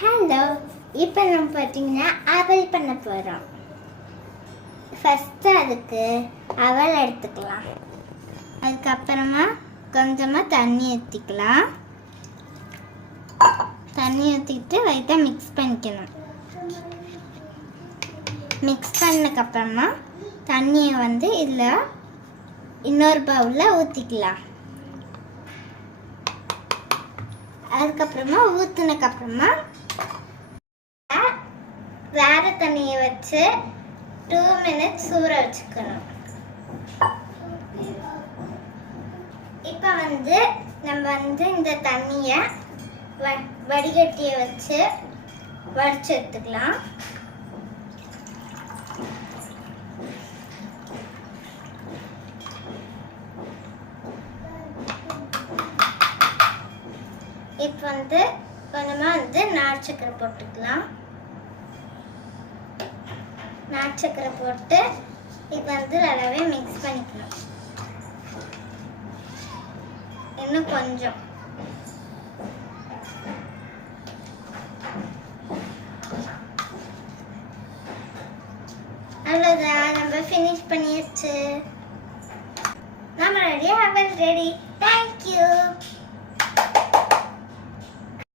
Hello, இப்போ நம்ம பார்த்தீங்கன்னா அவல் பண்ண போகிறோம். ஃபஸ்ட்டு அதுக்கு அவல் எடுத்துக்கலாம். அதுக்கப்புறமா கொஞ்சமாக தண்ணி ஊற்றிக்கலாம். தண்ணி ஊற்றிட்டு லைட்டாக மிக்ஸ் பண்ணிக்கணும். மிக்ஸ் பண்ணதுக்கப்புறமா தண்ணியை இதில் இன்னொரு பவுலில் ஊற்றிக்கலாம். அதுக்கப்புறமா ஊற்றுனதுக்கப்புறமா வேற தண்ணியை வச்சு 2 minutes ஊற வச்சுக்கணும். இப்போ நம்ம இந்த தண்ணியை வடிகட்டியை வச்சு வடிச்சு எடுத்துக்கலாம். இப்போ கொஞ்சமாக நாட்டு சக்கரை போட்டுக்கலாம். நாட்டு சக்கரை போட்டு இப்போ நல்லாவே மிக்ஸ் பண்ணிக்கணும். இன்னும் கொஞ்சம் அவ்வளோதான், நம்ம ஃபினிஷ் பண்ணியாச்சு. நம்மளுடைய அவல் ரெடி. தேங்க்யூ.